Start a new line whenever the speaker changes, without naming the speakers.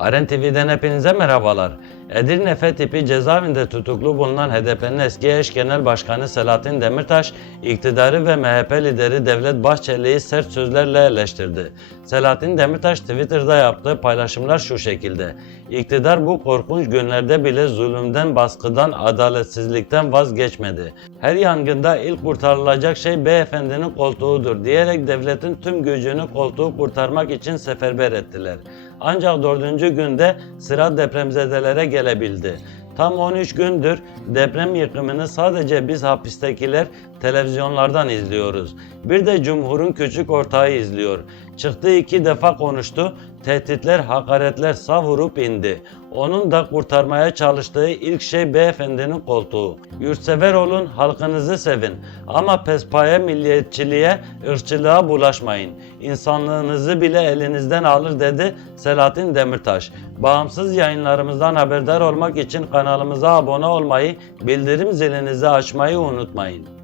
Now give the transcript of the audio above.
Aren TV'den hepinize merhabalar. Edirne F tipi cezaevinde tutuklu bulunan HDP'nin eski eş genel başkanı Selahattin Demirtaş, iktidarı ve MHP lideri Devlet Bahçeli'yi sert sözlerle eleştirdi. Selahattin Demirtaş Twitter'da yaptığı paylaşımlar şu şekilde. İktidar bu korkunç günlerde bile zulümden, baskıdan, adaletsizlikten vazgeçmedi. Her yangında ilk kurtarılacak şey beyefendinin koltuğudur diyerek devletin tüm gücünü koltuğu kurtarmak için seferber ettiler. Ancak dördüncü günde sıra depremzedelere gelebildi. Tam 13 gündür deprem yıkımını sadece biz hapistekiler televizyonlardan izliyoruz. Bir de Cumhur'un küçük ortağı izliyor. Çıktı iki defa konuştu, tehditler, hakaretler savurup indi. Onun da kurtarmaya çalıştığı ilk şey beyefendinin koltuğu. Yurtsever olun, halkınızı sevin. Ama pespaye milliyetçiliğe, ırkçılığa bulaşmayın. İnsanlığınızı bile elinizden alır dedi Selahattin Demirtaş. Bağımsız yayınlarımızdan haberdar olmak için kanalımıza abone olmayı, bildirim zilinizi açmayı unutmayın.